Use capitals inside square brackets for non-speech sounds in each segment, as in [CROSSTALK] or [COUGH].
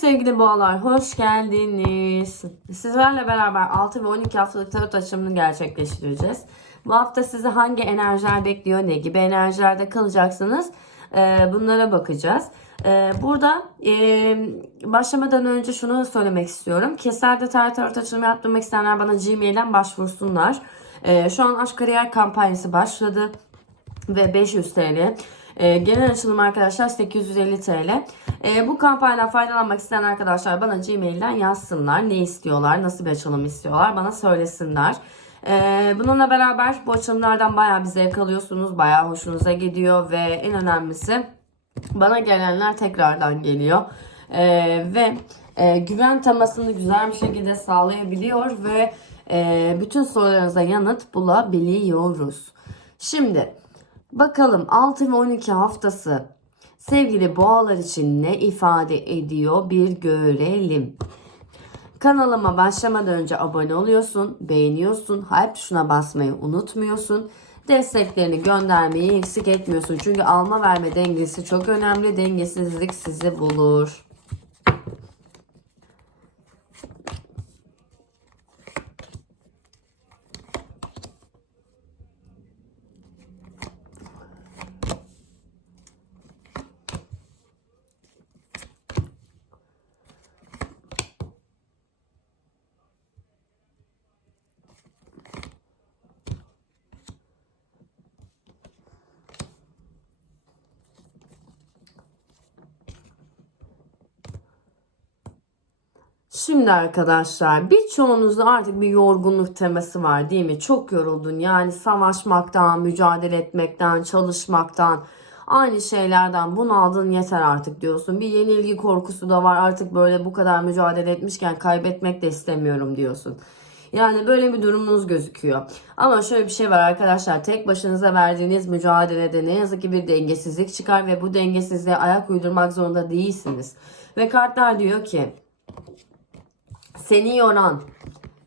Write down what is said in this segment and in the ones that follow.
sevgili boğalar hoş geldiniz. Sizlerle beraber 6 ve 12 haftalık tarot açımını gerçekleştireceğiz. Bu hafta sizi hangi enerjiler bekliyor, ne gibi enerjilerde kalacaksınız e, bunlara bakacağız. E, burada e, başlamadan önce şunu söylemek istiyorum. Keser detaylı tarot açılımı yaptırmak isteyenler bana Gmail'den başvursunlar. Şu an aşk kariyer kampanyası başladı ve 500 TL. Genel açılım arkadaşlar 850 TL. E, bu kampanyadan faydalanmak isteyen arkadaşlar bana Gmail'den yazsınlar. Ne istiyorlar, nasıl bir açılım istiyorlar bana söylesinler. E, bununla beraber bu açılımlardan bayağı bir zevk alıyorsunuz. Bayağı hoşunuza gidiyor ve en önemlisi bana gelenler tekrardan geliyor. E, ve e, güven temasını güzel bir şekilde sağlayabiliyor ve e, bütün sorularınıza yanıt bulabiliyoruz. Şimdi bakalım 6 ve 12 haftası sevgili boğalar için ne ifade ediyor bir görelim. Kanalıma başlamadan önce abone oluyorsun, beğeniyorsun, hype tuşuna basmayı unutmuyorsun. Desteklerini göndermeyi eksik etmiyorsun. Çünkü alma verme dengesi çok önemli. Dengesizlik sizi bulur. Şimdi arkadaşlar birçoğunuzda artık bir yorgunluk teması var değil mi? Çok yoruldun yani savaşmaktan, mücadele etmekten, çalışmaktan, aynı şeylerden bunaldın yeter artık diyorsun. Bir yenilgi korkusu da var artık böyle bu kadar mücadele etmişken kaybetmek de istemiyorum diyorsun. Yani böyle bir durumunuz gözüküyor. Ama şöyle bir şey var arkadaşlar. Tek başınıza verdiğiniz mücadelede ne yazık ki bir dengesizlik çıkar ve bu dengesizliğe ayak uydurmak zorunda değilsiniz. Ve kartlar diyor ki seni yoran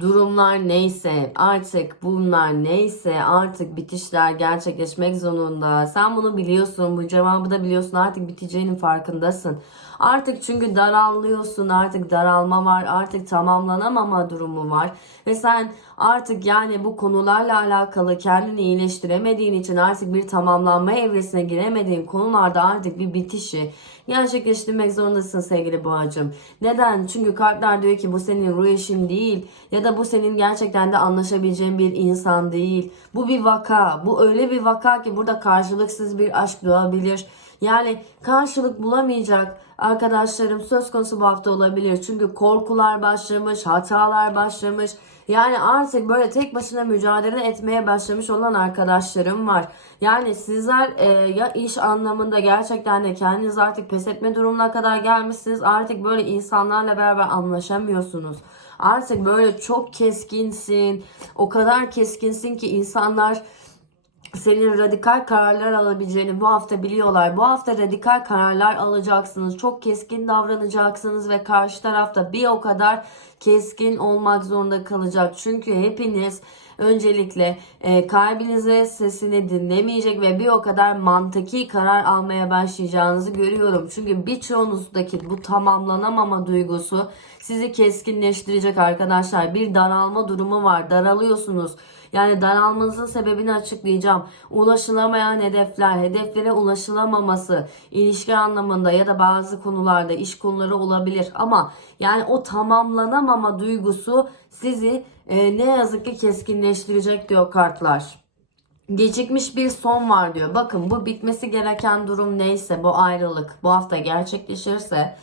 durumlar neyse artık bunlar neyse artık bitişler gerçekleşmek zorunda. Sen bunu biliyorsun bu cevabı da biliyorsun artık biteceğinin farkındasın. Artık çünkü daralıyorsun artık daralma var artık tamamlanamama durumu var. Ve sen artık yani bu konularla alakalı kendini iyileştiremediğin için artık bir tamamlanma evresine giremediğin konularda artık bir bitişi gerçekleştirmek zorundasın sevgili boğacım. Neden? Çünkü kartlar diyor ki bu senin ruh eşin değil ya da bu senin gerçekten de anlaşabileceğin bir insan değil. Bu bir vaka. Bu öyle bir vaka ki burada karşılıksız bir aşk doğabilir. Yani karşılık bulamayacak arkadaşlarım söz konusu bu hafta olabilir. Çünkü korkular başlamış, hatalar başlamış. Yani artık böyle tek başına mücadele etmeye başlamış olan arkadaşlarım var. Yani sizler e, ya iş anlamında gerçekten de kendiniz artık pes etme durumuna kadar gelmişsiniz. Artık böyle insanlarla beraber anlaşamıyorsunuz. Artık böyle çok keskinsin. O kadar keskinsin ki insanlar senin radikal kararlar alabileceğini bu hafta biliyorlar. Bu hafta radikal kararlar alacaksınız. Çok keskin davranacaksınız ve karşı tarafta bir o kadar keskin olmak zorunda kalacak. Çünkü hepiniz öncelikle e, kalbinize sesini dinlemeyecek ve bir o kadar mantıki karar almaya başlayacağınızı görüyorum. Çünkü birçoğunuzdaki bu tamamlanamama duygusu sizi keskinleştirecek arkadaşlar. Bir daralma durumu var. Daralıyorsunuz. Yani daralmanızın sebebini açıklayacağım. Ulaşılamayan hedefler, hedeflere ulaşılamaması, ilişki anlamında ya da bazı konularda iş konuları olabilir. Ama yani o tamamlanamama duygusu sizi e, ne yazık ki keskinleştirecek diyor kartlar. Gecikmiş bir son var diyor. Bakın bu bitmesi gereken durum neyse bu ayrılık bu hafta gerçekleşirse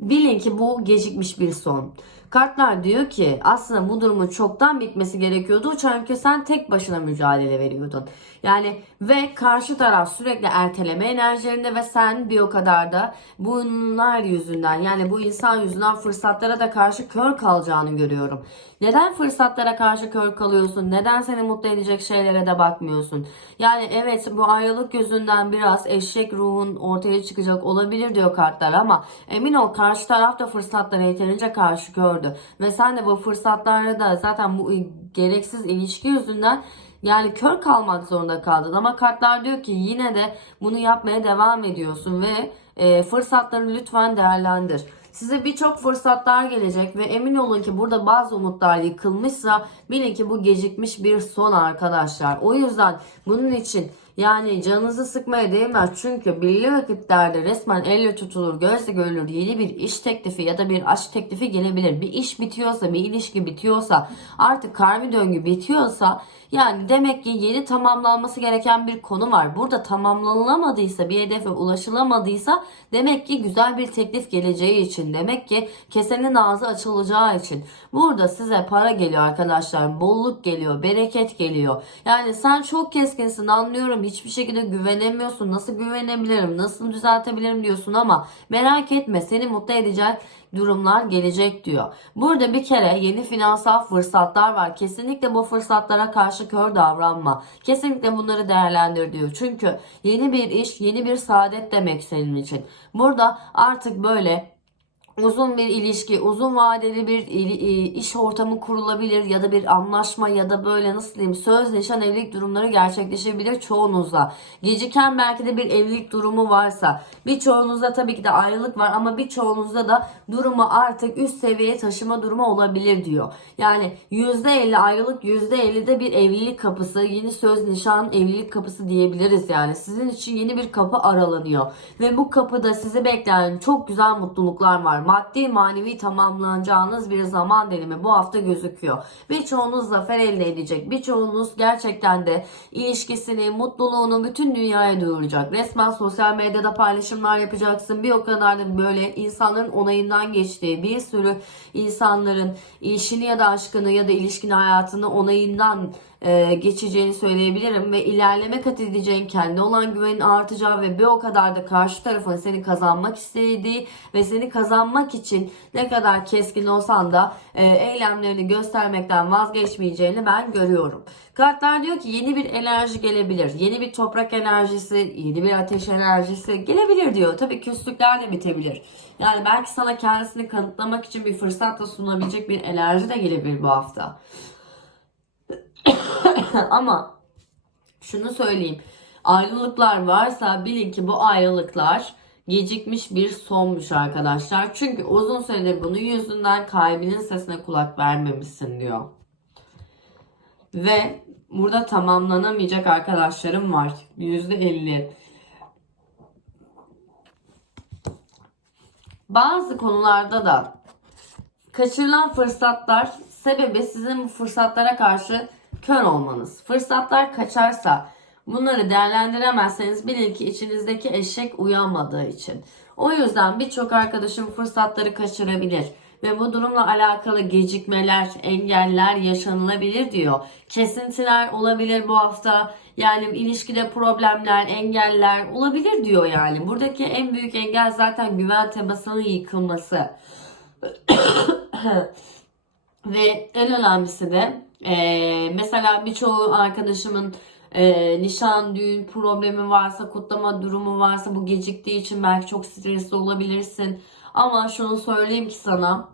bilin ki bu gecikmiş bir son. Kartlar diyor ki aslında bu durumun çoktan bitmesi gerekiyordu. Çünkü sen tek başına mücadele veriyordun. Yani ve karşı taraf sürekli erteleme enerjilerinde ve sen bir o kadar da bunlar yüzünden yani bu insan yüzünden fırsatlara da karşı kör kalacağını görüyorum. Neden fırsatlara karşı kör kalıyorsun? Neden seni mutlu edecek şeylere de bakmıyorsun? Yani evet bu ayrılık yüzünden biraz eşek ruhun ortaya çıkacak olabilir diyor kartlar ama emin ol karşı taraf da fırsatlara yeterince karşı gördü. Ve sen de bu fırsatlarda da zaten bu gereksiz ilişki yüzünden yani kör kalmak zorunda kaldın ama kartlar diyor ki yine de bunu yapmaya devam ediyorsun ve e, fırsatları lütfen değerlendir. Size birçok fırsatlar gelecek ve emin olun ki burada bazı umutlar yıkılmışsa bilin ki bu gecikmiş bir son arkadaşlar. O yüzden bunun için yani canınızı sıkmaya değmez çünkü belli vakitlerde resmen elle tutulur, gözle görülür yeni bir iş teklifi ya da bir aşk teklifi gelebilir. Bir iş bitiyorsa, bir ilişki bitiyorsa, artık karmi döngü bitiyorsa yani demek ki yeni tamamlanması gereken bir konu var. Burada tamamlanamadıysa, bir hedefe ulaşılamadıysa demek ki güzel bir teklif geleceği için, demek ki kesenin ağzı açılacağı için. Burada size para geliyor arkadaşlar, bolluk geliyor, bereket geliyor. Yani sen çok keskinsin anlıyorum hiçbir şekilde güvenemiyorsun. Nasıl güvenebilirim, nasıl düzeltebilirim diyorsun ama merak etme seni mutlu edecek durumlar gelecek diyor. Burada bir kere yeni finansal fırsatlar var. Kesinlikle bu fırsatlara karşı kör davranma. Kesinlikle bunları değerlendir diyor. Çünkü yeni bir iş, yeni bir saadet demek senin için. Burada artık böyle uzun bir ilişki, uzun vadeli bir e, iş ortamı kurulabilir ya da bir anlaşma ya da böyle nasıl diyeyim söz nişan evlilik durumları gerçekleşebilir çoğunuzla. Geciken belki de bir evlilik durumu varsa birçoğunuzda tabii ki de ayrılık var ama birçoğunuzda da durumu artık üst seviyeye taşıma durumu olabilir diyor. Yani %50 ayrılık %50 de bir evlilik kapısı, yeni söz nişan evlilik kapısı diyebiliriz yani. Sizin için yeni bir kapı aralanıyor ve bu kapıda sizi bekleyen çok güzel mutluluklar var maddi manevi tamamlanacağınız bir zaman dilimi bu hafta gözüküyor. Birçoğunuz zafer elde edecek. Birçoğunuz gerçekten de ilişkisini, mutluluğunu bütün dünyaya duyuracak. Resmen sosyal medyada paylaşımlar yapacaksın. Bir o kadar da böyle insanların onayından geçtiği bir sürü insanların işini ya da aşkını ya da ilişkini hayatını onayından e, geçeceğini söyleyebilirim ve ilerleme kat edeceğin, kendi olan güvenin artacağı ve bir o kadar da karşı tarafın seni kazanmak istediği ve seni kazanmak için ne kadar keskin olsan da e, eylemlerini göstermekten vazgeçmeyeceğini ben görüyorum. Kartlar diyor ki yeni bir enerji gelebilir. Yeni bir toprak enerjisi, yeni bir ateş enerjisi gelebilir diyor. Tabii küslükler de bitebilir. Yani belki sana kendisini kanıtlamak için bir fırsat da sunabilecek bir enerji de gelebilir bu hafta. [COUGHS] Ama şunu söyleyeyim. Ayrılıklar varsa bilin ki bu ayrılıklar gecikmiş bir sonmuş arkadaşlar. Çünkü uzun süredir bunun yüzünden kalbinin sesine kulak vermemişsin diyor. Ve burada tamamlanamayacak arkadaşlarım var. %50. Bazı konularda da kaçırılan fırsatlar sebebi sizin bu fırsatlara karşı kör olmanız. Fırsatlar kaçarsa bunları değerlendiremezseniz bilin ki içinizdeki eşek uyanmadığı için. O yüzden birçok arkadaşım fırsatları kaçırabilir ve bu durumla alakalı gecikmeler, engeller yaşanılabilir diyor. Kesintiler olabilir bu hafta. Yani ilişkide problemler, engeller olabilir diyor yani. Buradaki en büyük engel zaten güven temasının yıkılması. [COUGHS] Ve en önemlisi de e, mesela birçoğu arkadaşımın e, nişan, düğün problemi varsa, kutlama durumu varsa bu geciktiği için belki çok stresli olabilirsin. Ama şunu söyleyeyim ki sana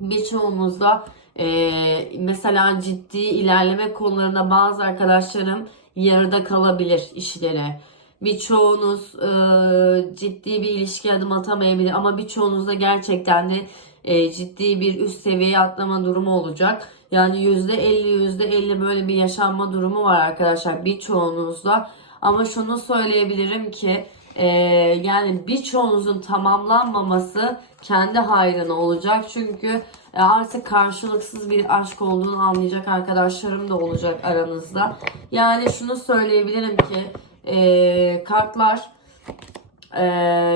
birçoğumuzda e, mesela ciddi ilerleme konularında bazı arkadaşlarım yarıda kalabilir işleri. Birçoğunuz e, ciddi bir ilişki adım atamayabilir ama birçoğunuzda gerçekten de e, ciddi bir üst seviyeye atlama durumu olacak. Yani %50 %50 böyle bir yaşanma durumu var arkadaşlar birçoğunuzda. Ama şunu söyleyebilirim ki e, yani birçoğunuzun tamamlanmaması kendi hayrına olacak. Çünkü e, artık karşılıksız bir aşk olduğunu anlayacak arkadaşlarım da olacak aranızda. Yani şunu söyleyebilirim ki e, kartlar ee,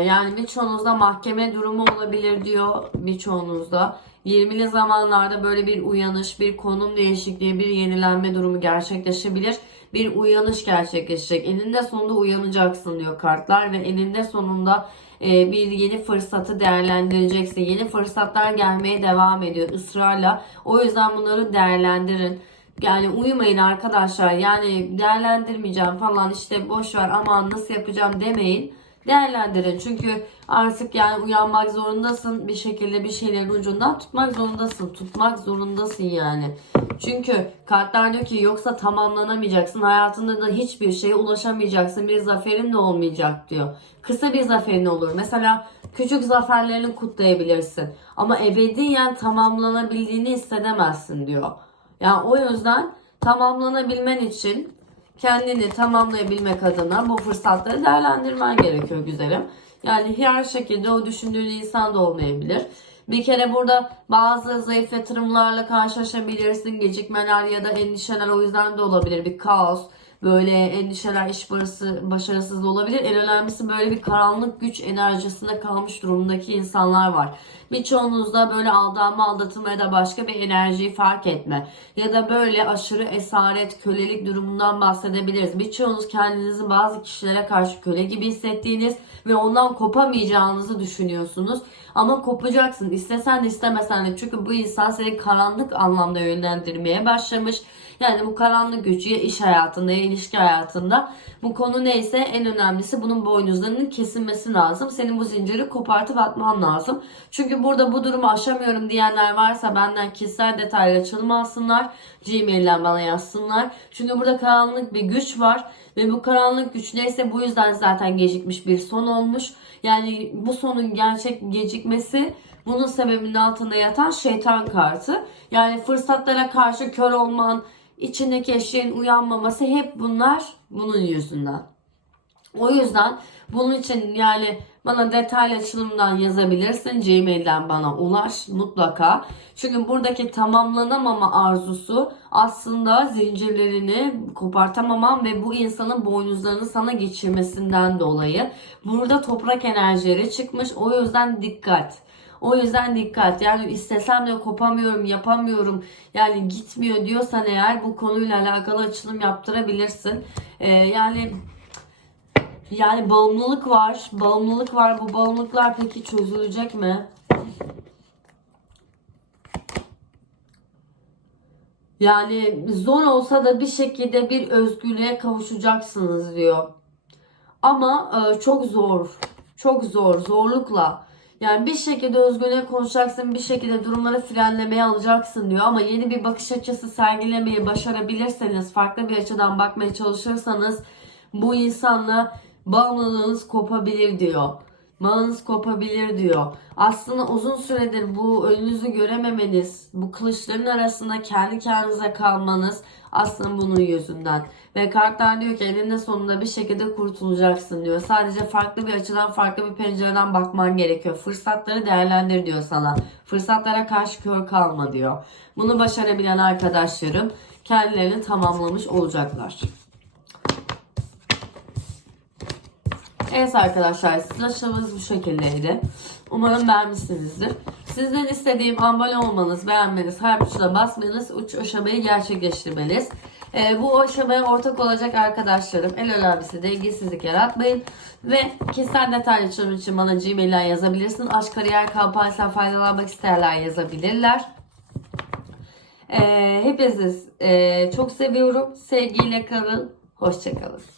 yani birçoğunuzda mahkeme durumu olabilir diyor birçoğunuzda. 20'li zamanlarda böyle bir uyanış, bir konum değişikliği, bir yenilenme durumu gerçekleşebilir. Bir uyanış gerçekleşecek. Eninde sonunda uyanacaksın diyor kartlar ve eninde sonunda e, bir yeni fırsatı değerlendireceksin. Yeni fırsatlar gelmeye devam ediyor ısrarla. O yüzden bunları değerlendirin. Yani uyumayın arkadaşlar. Yani değerlendirmeyeceğim falan işte boş ver aman nasıl yapacağım demeyin değerlendirin. Çünkü artık yani uyanmak zorundasın. Bir şekilde bir şeylerin ucundan tutmak zorundasın. Tutmak zorundasın yani. Çünkü kartlar diyor ki yoksa tamamlanamayacaksın. Hayatında da hiçbir şeye ulaşamayacaksın. Bir zaferin de olmayacak diyor. Kısa bir zaferin olur. Mesela küçük zaferlerini kutlayabilirsin. Ama ebediyen tamamlanabildiğini hissedemezsin diyor. Yani o yüzden tamamlanabilmen için kendini tamamlayabilmek adına bu fırsatları değerlendirmen gerekiyor güzelim. Yani her şekilde o düşündüğün insan da olmayabilir. Bir kere burada bazı zayıf yatırımlarla karşılaşabilirsin. Gecikmeler ya da endişeler o yüzden de olabilir. Bir kaos, böyle endişeler, iş barısı, başarısız olabilir. En önemlisi böyle bir karanlık güç enerjisinde kalmış durumdaki insanlar var. Birçoğunuzda böyle aldanma, aldatılma ya da başka bir enerjiyi fark etme ya da böyle aşırı esaret, kölelik durumundan bahsedebiliriz. Birçoğunuz kendinizi bazı kişilere karşı köle gibi hissettiğiniz ve ondan kopamayacağınızı düşünüyorsunuz. Ama kopacaksın. İstesen de istemesen de. Çünkü bu insan seni karanlık anlamda yönlendirmeye başlamış. Yani bu karanlık gücü ya iş hayatında ya ilişki hayatında. Bu konu neyse en önemlisi bunun boynuzlarının kesilmesi lazım. Senin bu zinciri kopartıp atman lazım. Çünkü burada bu durumu aşamıyorum diyenler varsa benden kişisel detaylı açılım alsınlar. Gmail'den bana yazsınlar. Çünkü burada karanlık bir güç var. Ve bu karanlık güç neyse bu yüzden zaten gecikmiş bir son olmuş. Yani bu sonun gerçek gecikmesi bunun sebebinin altında yatan şeytan kartı. Yani fırsatlara karşı kör olman, içindeki eşeğin uyanmaması hep bunlar bunun yüzünden. O yüzden bunun için yani bana detaylı açılımdan yazabilirsin. Gmail'den bana ulaş mutlaka. Çünkü buradaki tamamlanamama arzusu aslında zincirlerini kopartamaman ve bu insanın boynuzlarını sana geçirmesinden dolayı. Burada toprak enerjileri çıkmış. O yüzden dikkat. O yüzden dikkat. Yani istesem de kopamıyorum, yapamıyorum. Yani gitmiyor diyorsan eğer bu konuyla alakalı açılım yaptırabilirsin. Ee, yani yani bağımlılık var. Bağımlılık var. Bu bağımlılıklar peki çözülecek mi? Yani zor olsa da bir şekilde bir özgürlüğe kavuşacaksınız diyor. Ama e, çok zor. Çok zor. Zorlukla. Yani bir şekilde özgürlüğe konuşacaksın, bir şekilde durumları frenlemeye alacaksın diyor. Ama yeni bir bakış açısı sergilemeyi başarabilirseniz, farklı bir açıdan bakmaya çalışırsanız bu insanla bağımlılığınız kopabilir diyor. Bağınız kopabilir diyor. Aslında uzun süredir bu önünüzü görememeniz, bu kılıçların arasında kendi kendinize kalmanız aslında bunun yüzünden. Ve kartlar diyor ki eninde sonunda bir şekilde kurtulacaksın diyor. Sadece farklı bir açıdan, farklı bir pencereden bakman gerekiyor. Fırsatları değerlendir diyor sana. Fırsatlara karşı kör kalma diyor. Bunu başarabilen arkadaşlarım kendilerini tamamlamış olacaklar. Evet arkadaşlar sıraçamız bu şekildeydi. Umarım beğenmişsinizdir. Sizden istediğim abone olmanız, beğenmeniz, her tuşuna basmanız, uç aşamayı gerçekleştirmeniz. Ee, bu aşamaya ortak olacak arkadaşlarım en önemlisi dengesizlik yaratmayın. Ve kişisel detaylı açılım için bana Gmail'den yazabilirsin. Aşk kariyer kampanyasından faydalanmak isterler yazabilirler. Ee, hepinizi e, çok seviyorum. Sevgiyle kalın. Hoşçakalın.